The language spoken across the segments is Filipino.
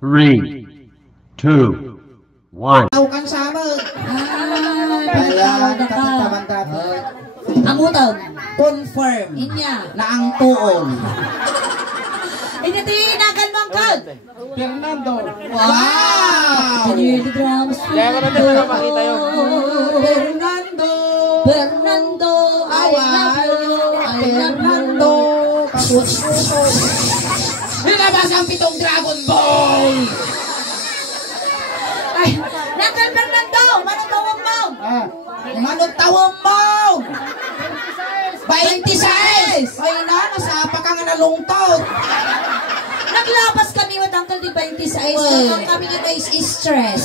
3, 2, 1. Tao kang sama. Kaya Katawan dati. Amutag. Confirm Inya. na ang tuon. Inatinagan mo ang kag. Fernando. Wow! Pinili drums. Kaya ko na din makakita yun. Fernando! Fernando. I love you. I love you. Fernando! Nilabas ang 7 Dragon Ball! Ay, nakal Fernando. Manutawang mo. Manong tawang mo! 26! Ay na, nasapa ka nga nalungtod. Naglabas kami with Uncle di 26. Kapag kami nga na-stress.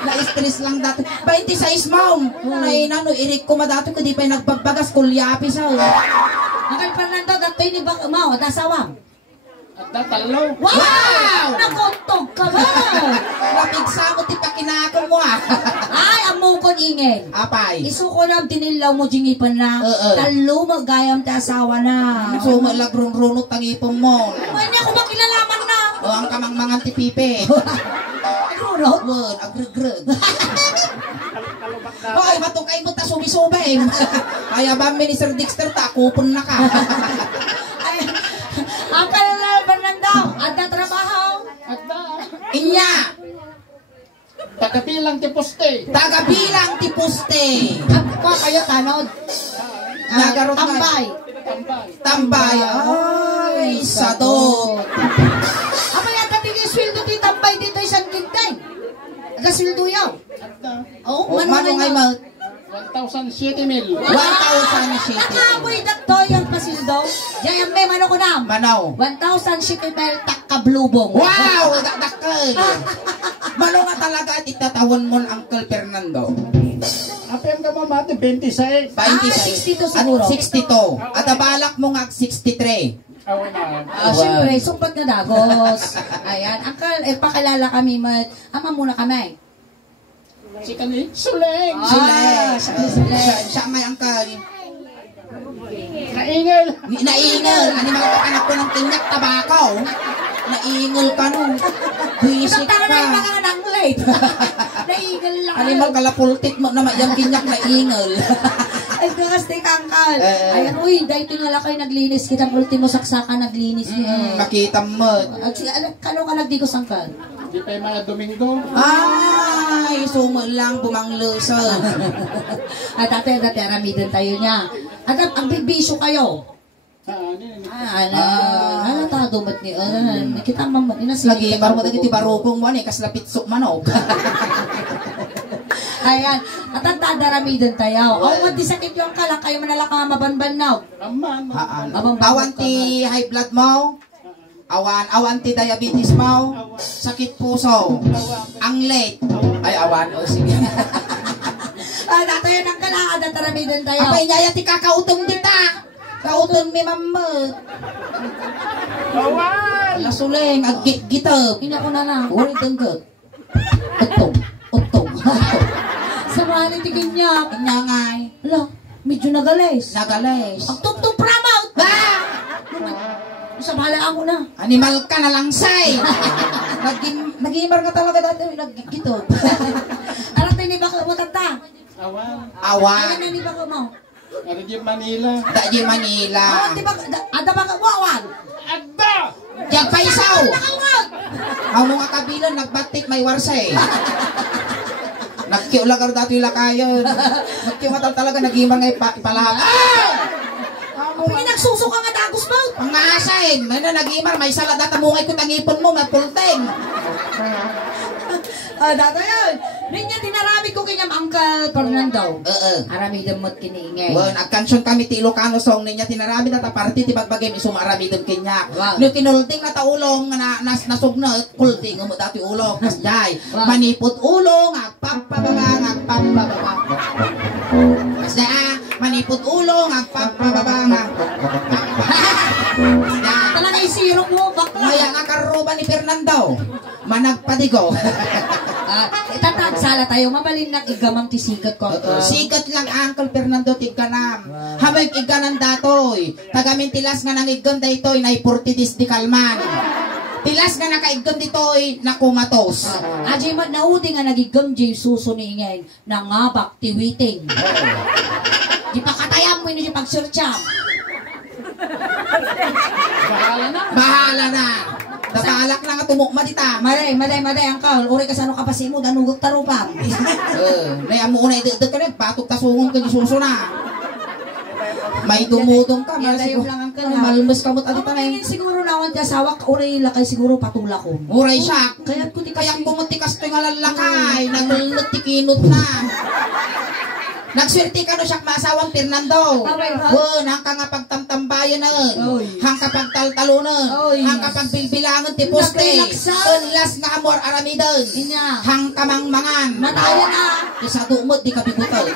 Na-stress lang dati. 26, ma'am. Ay na, no, irik ko madati ko di pa nagpagbagas kulyapi sa. Nakal Fernando, datoy ni Bak Mau, dasawang. At natalo. Wow! Nakontog ka ba? Napigsa mo ti pakinako mo ah. Ay, amo kon ingen. Apay. Isuko na tinilaw mo jingipan na. Talo magayam ta asawa na. So malagrong-runot ang ipong mo. Ay, hindi ako makilalaman na. O ang kamangmangan ti pipe. Runot? Word, agreg-greg. Hoy, matukay mo ta sumisubay. Kaya ba Minister Dexter ta, kupon na ka. Ay, Uncle Fernando, at na trabaho. At na. Inya, Tagabilang ti poste. tagabilang ti puste. Ako kayo tanod. Nagarot na. Tambay. Tambay. Tambay. Ay, sadot. Apa yata tigil sweldo ti tambay dito isang kintay. Aga sweldo yaw. At na. Oh, O, manong ay mal. 1,007 mil. 1,000 shitty. Nakaboy dato yung pasildo. Diyan may mano ko na. Manaw. 1,000 shikimel takkablubong. Wow! Dakdakal! Mano nga talaga at itatawan mo ang Uncle Fernando? Apen ka mo mati 26. 26. 62 siguro. At 62. At abalak mo nga 63. Awan na. Siyempre, sumpat na dagos. Ayan, Uncle, pakilala kami. Ama muna kami. Si kani Suleng. Siya may Uncle. Naingel. Naingal. Ano mga anak ko ng tinyak tabakaw? Naingal ka nun. Buisit Tama na yung ka. mga nang late. Naigal lang. Animal kalapultit mo na yung kinyak na ingal. Ay, kastik, Uncle. Ayan, uy, dahil ito nga lang kayo naglinis. Kitang ultimo saksakan naglinis niya. Nakita mo. Kano ka nagdigos, Uncle? Di pa yung mga Domingo. Ay, sumo lang bumanglusan. At dati, aramidan tayo niya. At ang bibisyo kayo. Ano ta dumat ni nakita mo Lagi baru mo dagiti barugong mo ni kaslapit sok manog. Ayan, at ang tadaramidan tayo. Awan di sakit yung kala kayo manala ka mabanbanaw. Aman. Awan ti high blood mo. Awan ti diabetes mo. Sakit puso. Ang late. Ay awan o sige. Dato yun ang kala, at taramidan tayo. Apay nyaya ti kakautong dita. Kauton mi mamma. Awan. Lasuleng agit-gitap. Hindi ako na lang. Uri dengget. Utong. Samahan ni tigin niya. Inyangay. Ala, medyo nagales. Nagales. Ang tum-tum promote. Sa bahala ako na. Animal ka na lang, say. Nag-imar ka talaga dati. Nag-gitap. Alam tayo ni baka mo tata. Awan. Awan. Ayan na ni baka mo. Arigi Manila. Daji Manila. Awan di baka, ada baka mo awan. Agda. Diyan paisaw. Nakawag. Ang mga kabilan, nagbatik may warsay. Nagkiulagar dati yung lakayon. Nagkiumatal talaga, nag-imar nga ipalahap. Pagin nagsusuka nga dagos mo. Pangasain. May na nag-imar, may salat data mungay ko tangipon mo, may pulteng. Dato yun. Ninya tinarami ko kanyang Uncle Fernando. Arami damot kiniingay. Well, nagkansyon kami ti Ilocano song niya tinarami na ta party ti bagbagay isumarami dun kanya. No tinulting na taulong na nasugnot kulting mo dati ulong kasday. Manipot ulong agpapababa. Kasda manipot ulong agpapababa. Talaga isirok mo bakla. Maya nga karuba ni Fernando. Managpadigo. Itatag sala tayo mabalin na igamang tisikat ko. Sikat lang Uncle Fernando tigkanam. Hamay iganan datoy. Tagamin tilas nga nang igam daytoy na 40 dis di kalman. Tilas nga nakaigom dito'y nakumatos. Ajay man naudi nga nagigam jay suso ni ingay nangabak tiwiting. Di pa katayam mo yun yung pagsurcham. Bahala na. Nabalak na nga tumukma dita. Maday, angkal. Uri ka sa ano kapasi mo, danugog tarupang. May amo na idagdag ka rin, patok tasungon ka di suso na. May dumudong ka, Dayo lang angkal. malmas kamot at ito na Ngayon siguro nawan ti asawak, uri lakay siguro patula ko. Uray siya. Kaya't ko ti Kaya pumutikas to nga lalakay, nagulot tikinot na. Nagswerte ka no siya masawang Fernando. Away, ha? Hang ka nga pagtamtambayan na. Oy. Hang ka pagtaltalunan. Oy. Hang ka pagbilbilangan ti poste. Nagrelaksan. Unlas nga amor aramidon. Inya. Hang ka mangmangan. Matayan na. Isa dumot di ka piputol.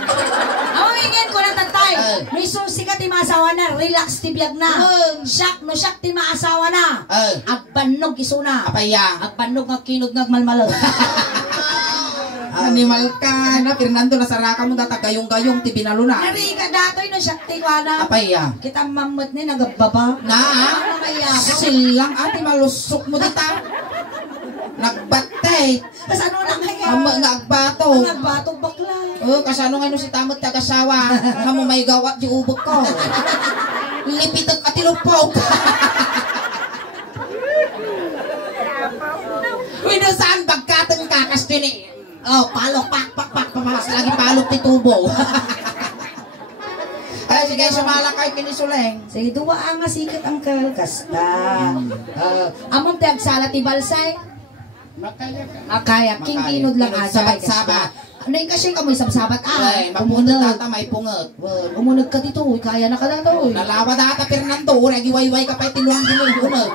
Awingin ko na tatay. Ay. May susi ka ti maasawa na. Relax ti biyag na. Siyak no siyak ti maasawa na. Agbanog isuna. Apaya. Agbanog nga kinog nga malmalo. Animal ka na Fernando nasaraka mo data gayong-gayong ti binalo na. Nari ka datoy no siyak ti wana. Apaya. Kita mamot ni nagabbaba. Na, Ano kaya? silang ati malusok mo dita. Nagbatay. Kas ano na kaya? Amo nga agbato. Nagbatog bakla. Oh, kasano nga no si tamot tagasawa. Amo may gawa di ubok ko. Lipitag at ilupog. Wino saan bagkatang kakas din eh. Oh, palok, pak, pamas lagi palok ti tubo. Ay, sige, sumala kayo kinisuleng. Sige, duwa ang nga sikat ang kalkasta. Among ti agsala ti balsay. Makaya ka. Akaya, kinkinod lang ajay. Sabat-sabat. Ano yung kasi kamoy sabat Ay, mapunod tata may pungot. Umunod ka dito, kaya na ka na to. Nalawa data Fernando, ura giwayway ka pa tinuang ginunog.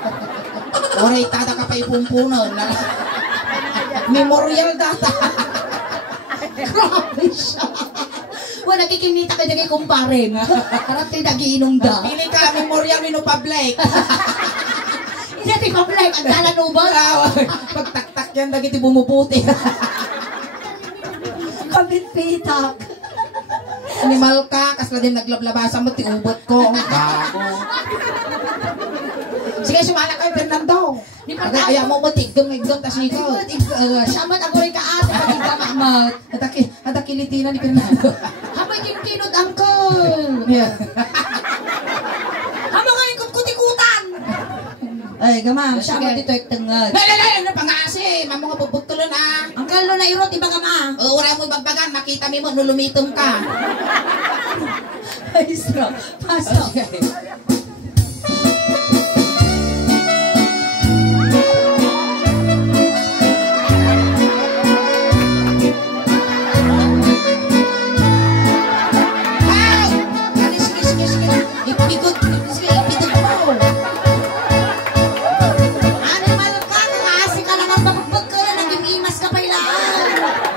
Ura itada ka pa ipumpunon. Memorial data. Grabe siya. Wala kikinita ka dyan kay kumpare nga. Harap tayo nagiinom da. Pili ka, memorial mino public. Hindi natin pa-like, ang talanubang. Pagtaktak yan, dagiti bumuputi. Kapit-pitak. Animal ka, kasla din naglablabasan mo, tiubot ko. Bago. Sige, sumala kayo, Fernando. Ayaw mo mo, tigdong, tas ikaw. Samat ako rin kaate, paging kamamat. At kilitinan ni Fernando. Hamay kinkinod, uncle. Yeah. Hamay ngayon kuti-kutan. Ay, gamang, samat dito yung tengad. Lala, ano pangasi? Mamo nga pupugtulon ah. Uncle, lo na irot, iba gamang. Ura mo ibagbagan, makita mo nulumitom ka. Ay, stro. Pasok.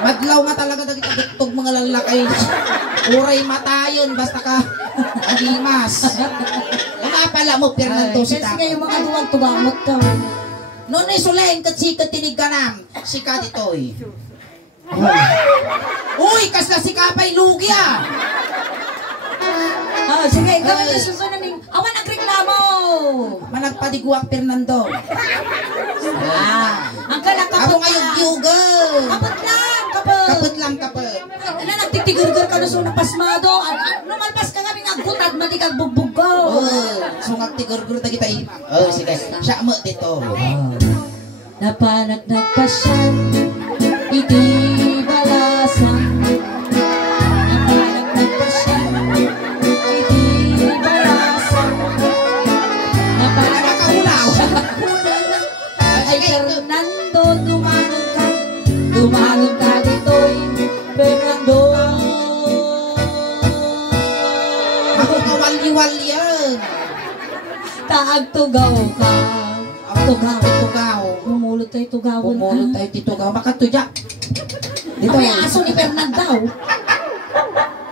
Madlaw nga talaga dagitog mga lalakay. Uray matayon basta ka agimas. Nga pala mo Fernando si Kasi Taco. kayo mga duwag tubangot ka. Noon ay sulayin kat sikat tinig ka nam. Sika ditoy. Uy, kasla si Kapay Lugi ah. Sige, gawin na susunod ng awan ang reklamo. Managpadiguak Fernando. Ang kalakapot Ako ngayong yugo. Kapot lang, kapot. Kaput lang kaput. Ano, nagtitigurgur ka na so napasmado. Numalpas ka kami ng gutad, mati kang bugbog ko. Oh, sungag tigurgur ta kita i. Oh, sige. Siya mo dito. Napanagdag pa siya, iti balasan. Napanagdag pa siya, iti balasan. Napanagdag pa siya, ay Fernando, dumanong ka dito'y Fernando. Ako kawali-wali yan. Taag tugaw ka. Tugaw. Mumulot tayo tugawon. Pumulot tayo dito ka. Makatuja. Dito yung aso ni Fernando.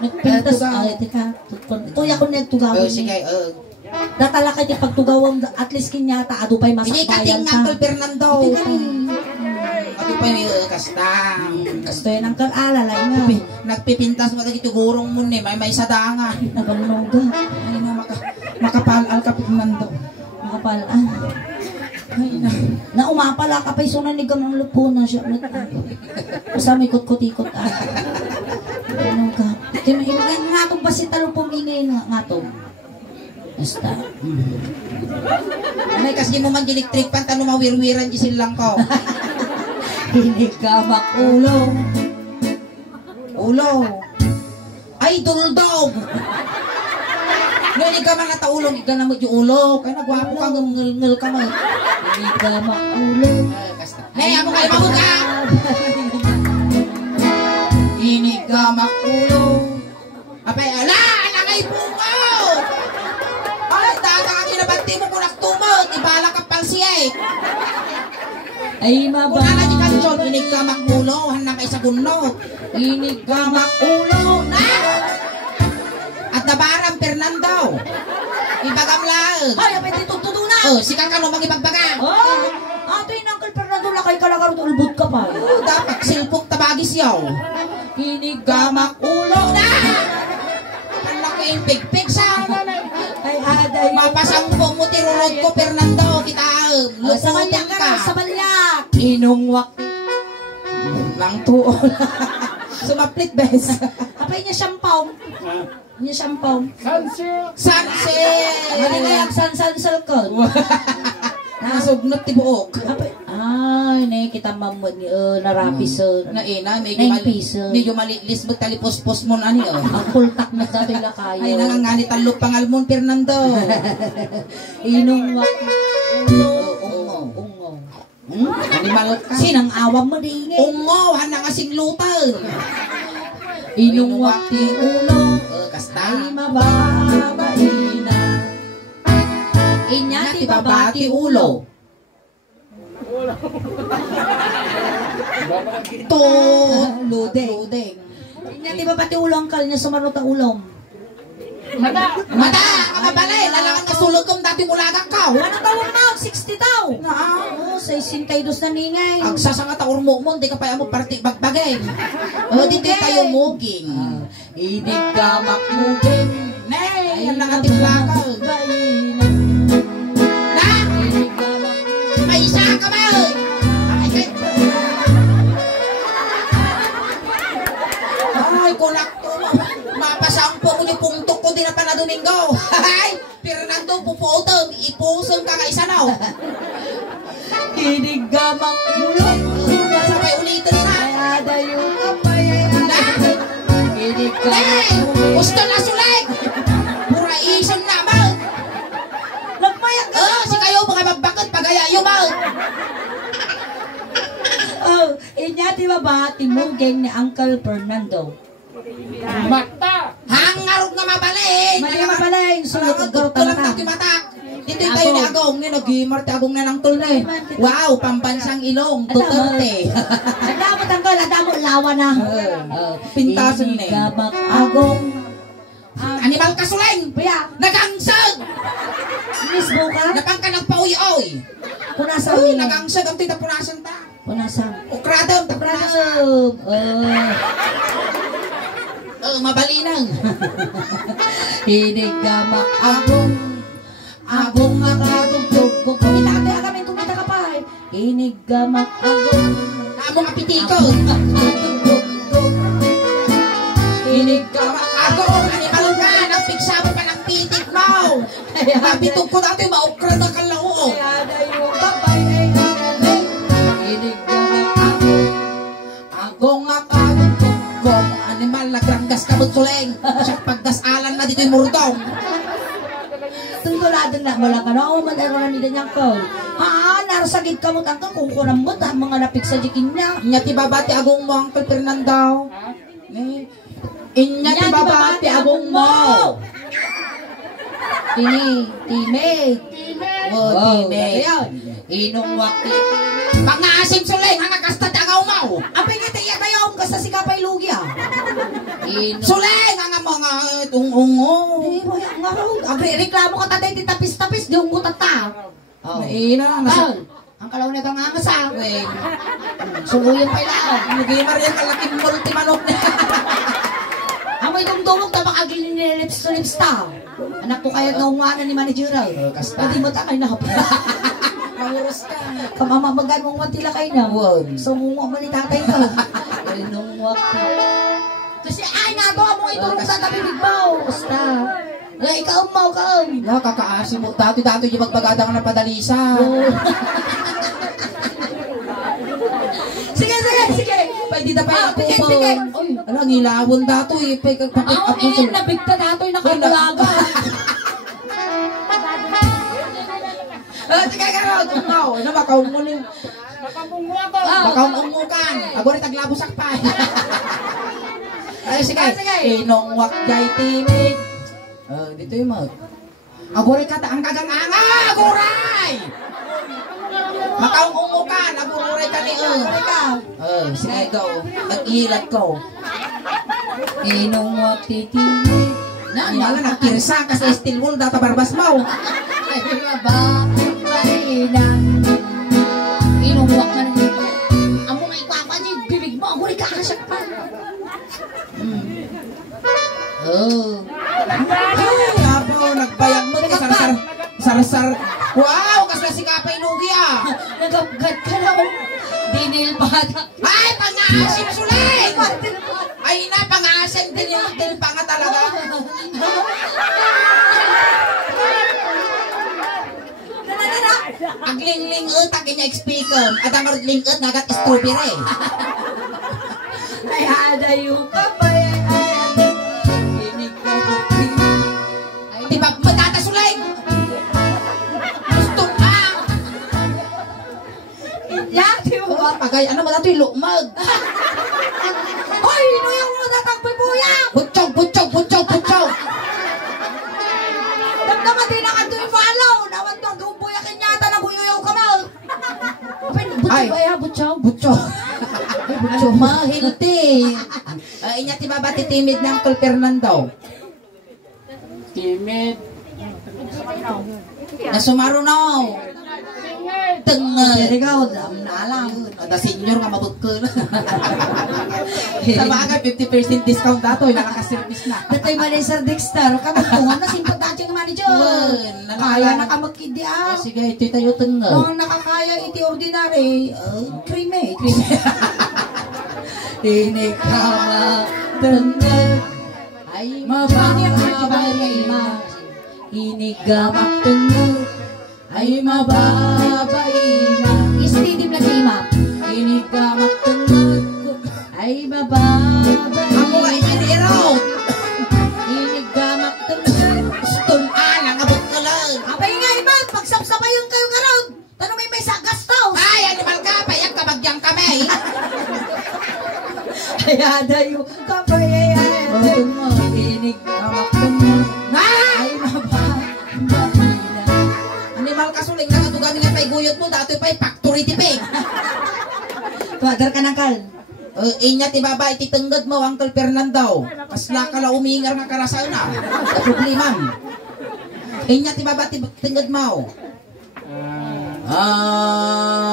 Nagpintas. Tugaw. Ay, teka. Ito yung ako nagtugawon. Oh, sige. Datala kayo pagtugawon. At least kinyata. Ado pa'y Hindi ka masakbayan ting ka. Uncle Fernando. Hindi ka rin. Ako pa may kastang. Gusto yun ang kalalay nga. Nagpipintas mo dito gurong mo ni. May sadangan. Nagalunoga. Ay no, makapal ka Fernando. Makapalaan. Ay na. nga pala, kapay sunan ni gamang lupo na siya. Basta may kot-kot-ikot. Ano ka? Nga itong basit talong pumingay nga itong. Basta. Ay, kasi mo man diniktrick pan, tanong mawirwiran di silang ko. Hinigamak ulo. Ulo. Ay, duldog. Ngayon ka man nataulong, ika na mo yung ulo. Kaya nagwapo ka, ngel ka mo. Hinigamak ulo. Hey, amo kayo mabuka! Hinigamak ulo. Apay, ala! Nangay bungo! Ay, daga ka kinabati mo kung naktumot. Ibala ka pang siya eh. Ay, Kung mababa. ala di kanson, hinigamak ulo. Hanang kay sa gunot. Hinigamak ulo. Na! At nabarang Fernando. Ibagam lang. Ay, apay titutudo na. Oh, si Kakano magibagbaga. Oh, ato yung Uncle Fernando lakay ka lang ulbot ka pa. Oh, dapat silpok tabagis yaw. Hinigamak ulo na! Ang laki yung pigpig sa Ay, aday. mapasangpo mo tirulog ko, Fernando. Kita, Sa lusutin balyak ka. ka, sa balyak. Inungwak. Lang tuon. Sumaplit, bes. Apay niya sampaw. Niya sampaw. Sunset! Ano kaya ang sansansal ka? Nasugnot ti buok. Apay, ay, nakikita mamod ni narapis. Na ina, Nine piso. medyo malilis mo talipos-pos mo na niyo. Ang kultak na dati na kayo. Ay, nanganganit ang lupang almon, Fernando. Inong waki. Ungo. Animal ka. Sinang awam mo din eh. Ungo, hanang asing lutan. Inong waki ulo. Kasta. Ay mababaina. Inya ti babati ulo. To. Ludeng. Ludeng. Inya ti babati ulo ang kal niya sumarot ang ulom. Mata, kamabalay. Lalangan ka sulog kong dati mulagak ka. Anong tawag na? 60 daw. Oo, 62 na ningay. Agsasanga taor mo mo, hindi ka pa mo parti bagbagay. O, dito tayo muging. Inigamak muging. Nay, yan lang ating lakaw. Na! May isa ka ba? Ay, kulak to. Mapasang po mo yung pungtok ko din na pa na Domingo. Ay, Fernando, puputong. Ipusong ka ka isa na. Inigamak ulo. Sabay ulitin na. Ada yung kapay. Na! Inigamak Hey! ulo. Gusto na sulig! Pura isang naman! Nagmayak ka. Si kayo mga magbakit pagaya yung mal! Oh, inya ti babati muging ni Uncle Fernando. Mata! Hangarog nga mabalin! Mali mabalay, sulok ang garot Tulang talaga. matak! Dito tayo ni Agong, ni nag-imart Agong na ng tulne. Wow, pambansang ilong, Duterte. Adamo tanggal, adamo lawa na. Pintasan na eh. Inigamak agong. Animal kasuleng! Kuya, Nagangsag! misbo ka? Napang ka ng pauy-oy! Punasa Oh, ulo. nagangsag ang titapunasan ta. Punasa. Ukradong, tapunasan. Mabalinang. Inigamak agong. Agong makatugtog. Kung kumita ka tayo kami, kumita ka pa eh. Inigamak agong. Among apitikon. Inigamak Agong, animal ka, napigsa mo pa ng pitik mo. Mapitog ko dati, maukra na kalao. Ada yung kapay ay nanay. Inigamak agong. Agong agong, animal, nagranggas ka butsuleng. Siya pagdasalan na dito yung murdong. Tungtuladan na wala ka na. O, malaronan nila niyang call. Narasagid ka mo tangka kung kunang mo. Mga napik sa jikin niya. Inya ti babati agong mo, Uncle Fernando. Inya ti babati agong mo. Teammate. Oh, teammate. Ayan. Inong wakti. Mga asim suleng, hanga kasta tagaw mo. Apay nga tayo tayo ka sa sikapay lugi ah. Suleng, hanga mga tungungo. Hindi mo yung nga raw. Reklamo ka taday di tapis-tapis. Di yung kutata. Oh. Ina, Kal, ang kalaw na itong angas ah. Suluyan pa ilaan. Nagimar yan kalaking multi manok niya. Amoy tumtulog tapang agil ni lips to lips ta. Anak ko kaya naunganan ni managerial. Kasta. Hindi mo takay na hapon. Kauros ka. Kamamamagan mong matila kayo na. Won. So, mumuha mo ni tatay ko. Ay, nung wakti. Kasi ay nga to, mo iturong sa tabi bigbaw. Basta. Ay, ikaw mo, ikaw. La, kakaasi mo. Dati yung magpagada ka na padalisa. Sige. Pwede na pa yung ako po. Pigay. Ay, alang ilawon dato eh. Oo, nabigta dato yung nakatulaga. Sige ka rin, tumaw. Ano ba, kaumunin? Makaumukan. Ako rin taglabusak pa. Ay, sige. Inong wakjay timig. Dito yung mag. Agoray ka, ang kagang-anga! Agoray! Makaumukan, agoray ka ni sige, go. Mag-ilat ko. Inong wakti timig. Wala nagkirsa kasi still wool data barbas mo. Ay, ba? Mainang. Inungwak na rin. Amo nga ikapaji, bibig mo. Ako rin kakasyak pa. Oh. Ay, apo, nagbayag mo. Sar-sar. Wow, kasi si Kapay Nugi Nagabgat ka na ako. Dinil bata. Ay, pang-aasim sulit! Ay, pang-aasim din pa nga talaga. Ang ling-lingot ang kanya speaker at ang ling-lingot nagat strawberry. Ay, ada yung kapay. Di ba matatasulay? Gusto ka! Yati mo ba? Pagay, ano ba ito yung lumag? Hoy, ino yung natatang pibuya! Butchog! Damdaman din na kanto yung follow. Naman doon, gumbuya kinyata na buyoyaw ka mo. Ay. Butchaw. Butchog, mahilti. Inya ti babati timid ng Tol Fernando. Timid. Nasumaro na. Tengah. Ikaw, naalam. Ada senior nga mabukol. Sa bagay, 50% discount dato. Nakaka-service na. Dato'y mali Sir Dexter. Kamagtungan na simpatensya ng manager. Kaya na kamagkidi Sige, ito tayo tengah. Kung nakakaya iti ordinary, creamy. Tinig ka matengah. Ay, mababay na. Inigamak tengah. Ay, mababay na. Istidim na kay ma'am. Inigamak tengah. Ay, mababay. Ako nga iniraw. Inigamak tengah. Stunan ang abot ko lang. Apay nga ma'am, pagsapsabayon kayo karon. Tanong may sagas to. Ay, animal ka. Payag kabagyang kami. Kaya dayo kapay Inigamak tengah. Ay, mababay. Animal ka suling na katugan nga pa'y guyot mo. Dato pa'y factory tipig. Tuwadar ka ng kal. Inya ti baba iti tengged mo Uncle Fernando. Kasla ka la umingar nga karasaw na. Da problema. Inya ti baba ti tengged mo.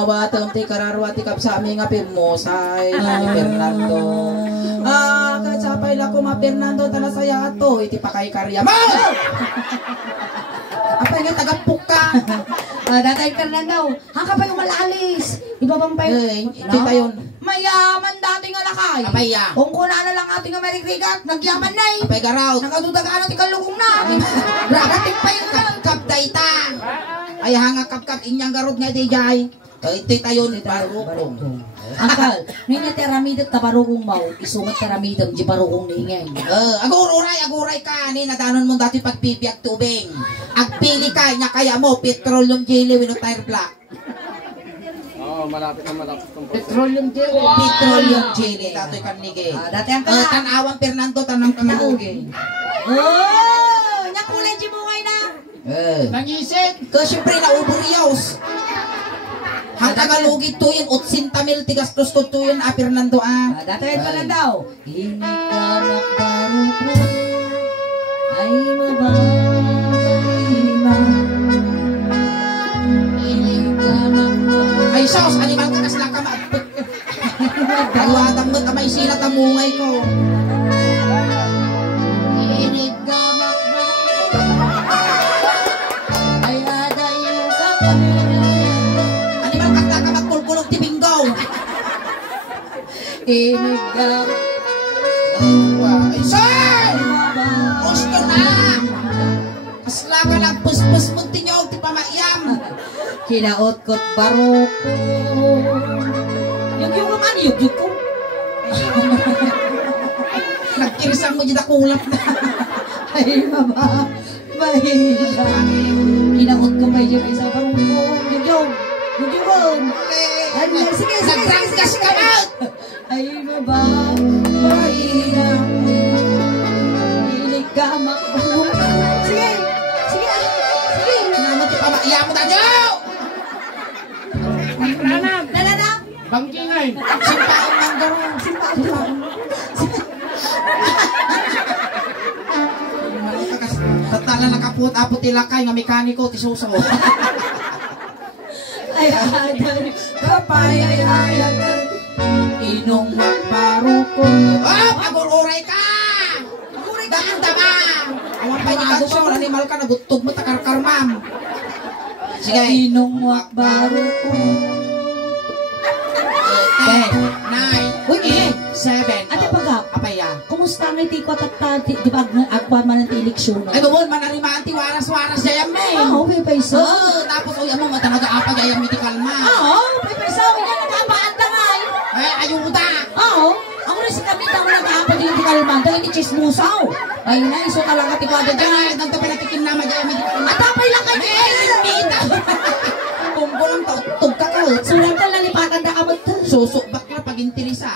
Batang ti kararwa ti kapsami nga pirmosay ni Fernando. Katsapay la ko ma Fernando talasaya ato iti pakay karya mo. Apa nga tagapuk ka? Datay Fernando, haka pa yung malalis. Iba bang pa yun? Iti tayon. Mayaman dati nga lakay. Apay ya. Kung kuna na lang ating Amerikrigat, nagyaman na eh. Apay garaw. Nakadudagaan natin kalugong na. Ragating pa yung Kap dayta. Ay hanga kap inyang garod nga di jay. Ito tayo ni barukong. Angkal, ngayon teramidot tabarukong mau, isumat teramidot di barukong ningay. Aguray ka ni nadanon mo dati pagpipiyak tubing. Agpili ka nya kaya mo petroleum jelly with tire black. Malapit ng Petroleum jelly datoy kanige. Dati ang kala. Tanawang Fernando tanang kamalugi. Oh, nakulay di mo ngay na. Nangisig. Kasi syempre na uburiyaws. Hanggang alugid to yun, 80 mil tigastos ko to yun, Fernando Dati pa lang daw. Inikamak barukong ay mabalima. Ay, sos, animal ka kasla ka maagpag. Awadang mo, tamay sila tamungay ko. Inikamak barukong ay adayo kapag Inigang. Sir! Gusto na! Kasla ka lang pus-pus mo tinyog, di pa maiyam. Kinaot-kot baroko. Yung man, yung ko. Nagkirisan mo dyan kulap na. Ay, mama. Mahila. Kinaot ko pa yung isa baroko. Yung. Sige. Nagrangkas ka na! Ay, mama. Mahila. Inigamak. Sige. Naman di pa maiyam mo tayo! Nalala? Bangkingay. Simpaon ng garo. Simpaon. Tatala nakaput-apot ilakay nga mekaniko ti suso. Ay, kapayayayag inong magbaruko. Oh, pagururay ka! Dama! Awan pa yung kansyon, animal ka, nagutog mo takar-kar, ma'am. Sige. Inong magbaruko. 10, 9, 8, 7. Ate Pagap, Apaya. kumusta nga iti ko at di ba agwan man ang eleksyon? Ay, gawon, manarimaan ti waras-waras jayam me. Okay pa isa. Tapos, uy, among matanaga-apa jayam iti kalma. Okay pa isa. Uy, nagkabaan ka nga eh. Ay, ayuda. Ang rin si kami daw nag-aapa din yung kalmanta, hindi chismusaw. Ayun na, iso talaga ti kwada dyan. Ay, nagta pinatikin naman jayam iti kalma. At tapay lang kayo. Kita. Kung ko lang tautog ka ka. Sulang ka lalipatan na kamot. Susukbak na pag-interisa.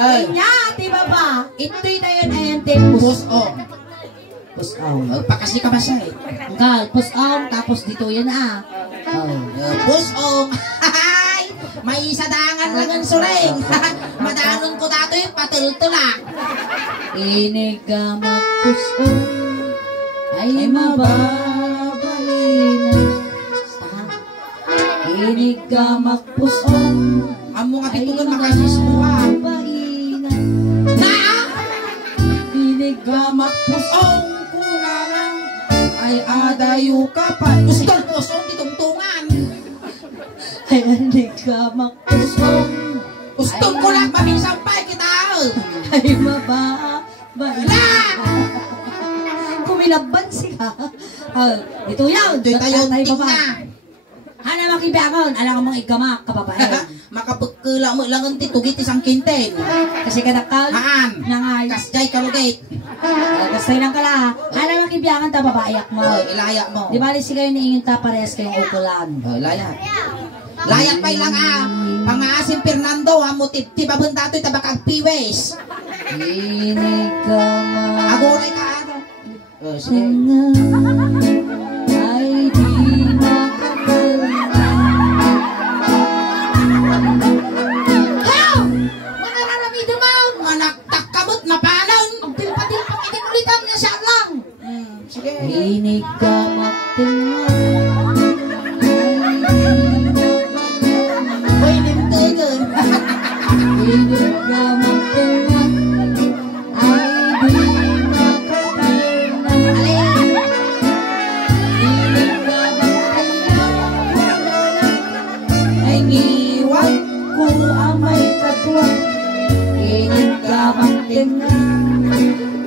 Ay, nga, di ba ba? Ito'y na yan ayan din. Pusong. Pakasi ka ba siya eh? Gal, pusong, tapos dito yan Pusong. May sadangan lang ang suling. Madanon ko dato yung patultula. Inigamak pusong ay mababayin. Inigamak pusong Amo nga titugan makasismuha. Na! Inigamak Pusong kunarang ay adayo ka pa. Gusto pusong titungtungan. ay inigamak pusong Gusto ko lang mamisampay kita. ay mababayin. Na! Kumilaban siya. Ito yan. Ito'y tayo ting na. Hana makibiakon, alam mong igamak, kababae. Makapagkula mo lang ang titugit isang kinten. Kasi kadakal, Haan. nangay. Kasjay kalugit. Gastay lang kala. Hana makibiakon, ta babayak mo. Ilaya mo. Di ba si kayo niingin ta pares kayong ukulan? Layat. Layat pa lang Pangasim Fernando, amo tibabon dato tabakag piwes. Inigamak. Agoray ka ano. Sige. Ay di Mga naramido mo, mga nagtakamot na panon. Ang tilpa-tilpa, inulitan niya siya lang. Sige. Inigamak tingnan. Uy, nimtugon. Inigamak tingnan. Ay di makatalnan. Inigamak tingnan. Ay ngiwag ko amay katwag. Inigamak tingnan.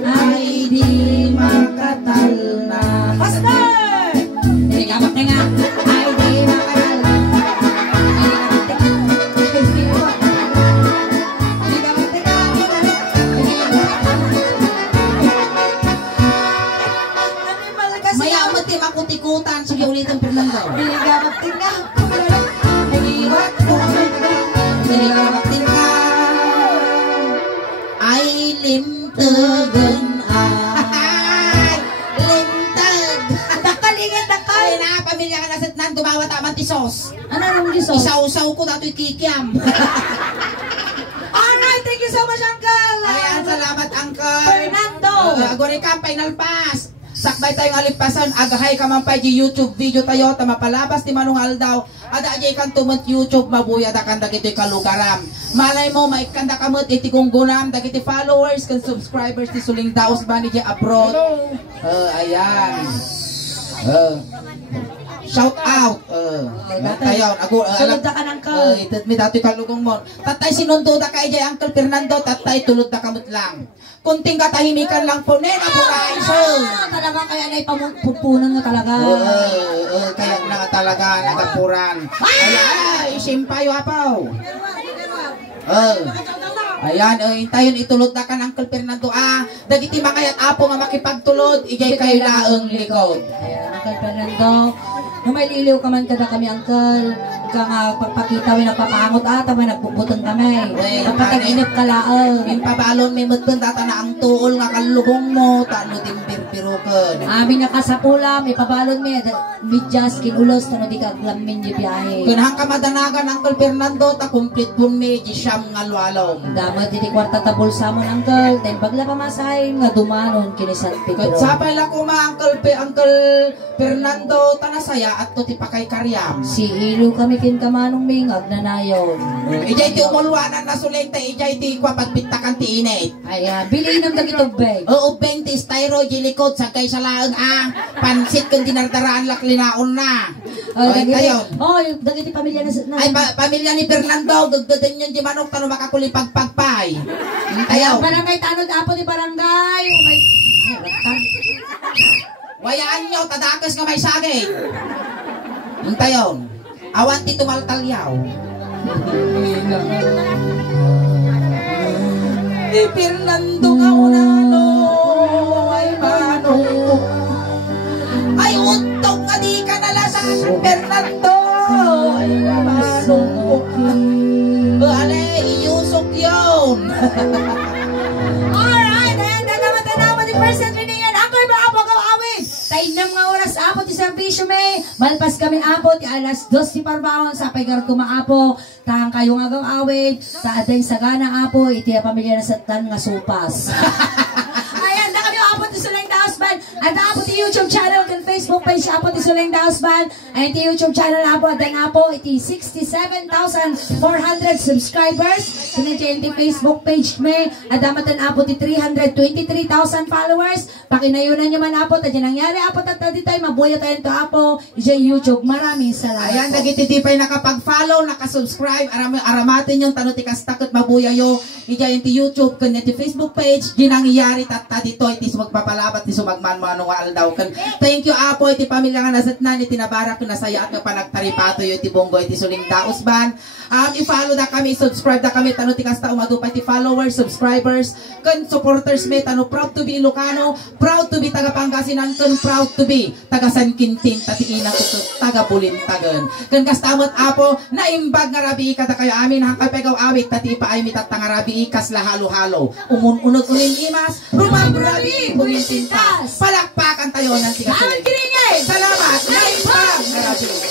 Ay di makatalnan. Master! Inigamak tingnan. Ay di makatalnan. Mayaman ti makutikutan. Sige, ulitin Fernando. Niligamaktin ka. Ay, limtagan limtag. Ay, na, pamilya ka nasit nan, dumawa taman ti sos. Ano nung gisos? Isaw-saw ko dato'y kikiam. Alright, thank you so much, Uncle! Ayan, salamat, Uncle. Fernando! Agore ka, final pass. Sakbay tayong alipasan, agahay ka man pa di YouTube video tayo, tamapalabas ti manungal daw. Ada ajay kan tumot YouTube, mabuya da kan dagito'y kalugaram. Malay mo, maikanda kamot iti gunggunam, dagiti followers, kan subscribers ti suling daos ba ni abroad. Ayan. Shout out. Tayo, ako Tulod na ka ng Uncle. may dati kalugong mo. Tatay sinundo da kay Jay Uncle Fernando, tatay tulod na kamot lang. Kunting katahimikan lang po nen ako kaiso. Talaga kaya na ipampupunan nga talaga. Kaya na nga talaga nagapuran. Ay, isimpayo apaw. Ayan, tayon itulod na ka ng Uncle Fernando. Dagiti makayat apo nga makipagtulod, ijay kayo laang likod. Ayan, Uncle Fernando. Nung may liliw ka man kada kami, Uncle. Ika nga pagpakita, may nagpapangot ata, may nagpuputan kami. Pagpatag-inip ka laang. Yung pabalon may mutbun data na ang tuol nga kalugong mo, tano din birbirukan. Amin na kasapula, may pabalon may midjas, kinulos, tano di kaglamin di biyahe. Kunahang ka madanagan, Uncle Fernando, ta complete pun may di siyam nga lualong. Damat di kwarta tabol sa mon, Uncle. Then bagla pamasahin nga dumanon kini San Pedro. Sapay lang ko Uncle Fernando, tanasaya at to ti pakay karyam. Si Ilo kami kin kamanong mingag na nayon. Ijay ti umulwanan na sulente, ijay ti kwapagpintakan ti init. Ayan, bilhin ng dagitog bag. Oo, 20 styro, jilikot, sagkay sa laang pansit kung dinardaraan laklinaon na. Yung dagiti pamilya na. Ay, pamilya ni Fernando, gagdadan yun di manok, tano makakulipagpagpay. Ayaw. Barangay tanod apo ni barangay. Oh my... Wayaan nyo, tadakas nga may sagay. Hintayon. Awan ti tumaltalyaw. Fernando nga unano, ay mano. Ay utong nga di ka nalasan, Fernando. Ay mano. Ale, iusok yun. Alright, ayan, naman ni Person Rinian. Ako yung mga pag-awawin. Tainam nga oras apo ti servisyo may. Malpas kami apo ti alas 2 ti parbawang sa paygar kumaapo. Tahang kayo nga awit. Taadeng sagana apo. Iti pamilya na satan nga supas. Ayan, na kami apo ti Suleng Daos Band. At apo ti YouTube channel kan Facebook page apo ti Suleng Daos Band. Ayan ti YouTube channel apo. At apo iti 67,400 subscribers. Tinadyan ti Facebook page may. At damatan apo ti 323,000 followers. Pakinayunan nyo man apo. Tadyan nangyari apo tatadi tayo. Mabuya tayo to apo. Ijay YouTube. Maraming salamat. Ayan, nagititipay nakapag-follow, nakasubscribe. Aramatin yung tanong ti kastakot mabuya yo. Ijay ti YouTube kan ti Facebook page. Ginangyari tatadi to. Iti sumagpapalabat ti sumagman mo anong aldaw kan. Thank you apo. Iti pamilya nga nasatnan. Iti nabarak na saya at panagtaripato yung iti bonggo. Iti Suling Daos Band. I-follow na kami, subscribe na kami. Tanong ti kasta umadupay ti followers, subscribers, kan supporters may tanong proud to be Ilocano, proud to be taga Pangasinan, kan proud to be taga San Quintin, tatiina ko taga Bulintagan. Kan kastamot apo, naimbag nga rabi kada kayo amin, hangkapegaw awit, tati pa ay mitatang rabi ikas lahalo-halo. Umununod uling imas, rumabrabi, bumintintas. Palakpakan tayo ng tiga Suling. Salamat, naimbag nga rabi.